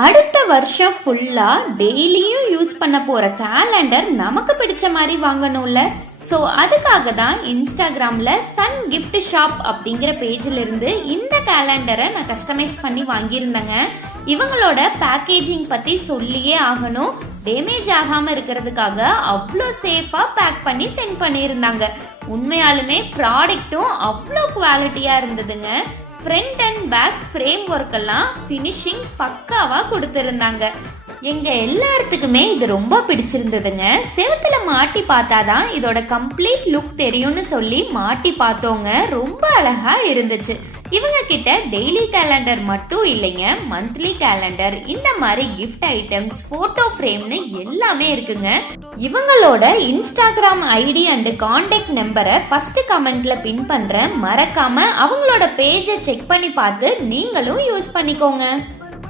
அடுத்த வருஷம் ஃபுல்லா டெய்லியும் யூஸ் பண்ண போற கேலண்டர் நமக்கு பிடிச்ச மாதிரி வாங்கணும்ல. ஸோ அதுக்காக தான் இன்ஸ்டாகிராம்ல சன் கிஃப்ட் ஷாப் அப்படிங்கிற பேஜில் இருந்து இந்த கேலண்டரை நான் கஸ்டமைஸ் பண்ணி வாங்கியிருந்தேங்க. இவங்களோட பேக்கேஜிங் பத்தி சொல்லியே ஆகணும். டேமேஜ் ஆகாம இருக்கிறதுக்காக அவ்வளோ சேஃபா பேக் பண்ணி சென்ட் பண்ணியிருந்தாங்க. உண்மையாலுமே ப்ராடக்ட்டும் அவ்வளோ குவாலிட்டியா இருந்ததுங்க. Front and back frame work எல்லாம் ஃபினிஷிங் பக்காவா கொடுத்திருந்தாங்க. எங்க எல்லாத்துக்குமே இது ரொம்ப பிடிச்சிருந்ததுங்க. செவுத்துல மாட்டி பார்த்தாதான் இதோட கம்ப்ளீட் லுக் தெரியும்னு சொல்லி மாட்டி பார்த்தோங்க. ரொம்ப அழகா இருந்துச்சு. இவங்க கிட்ட டெய்லி கேலண்டர் மட்டும் இல்லைங்க, மந்த்லி கேலண்டர், இந்த மாதிரி கிஃப்ட் ஐட்டம்ஸ், போட்டோ ஃப்ரேம்னு எல்லாமே இருக்குங்க. இவங்களோட இன்ஸ்டாகிராம் ஐடி அண்ட் கான்டாக்ட் நம்பரை ஃபர்ஸ்ட் கமெண்ட்ல பின் பண்றேன். மறக்காம அவங்களோட பேஜை செக் பண்ணி பார்த்து நீங்களும் யூஸ் பண்ணிக்கோங்க.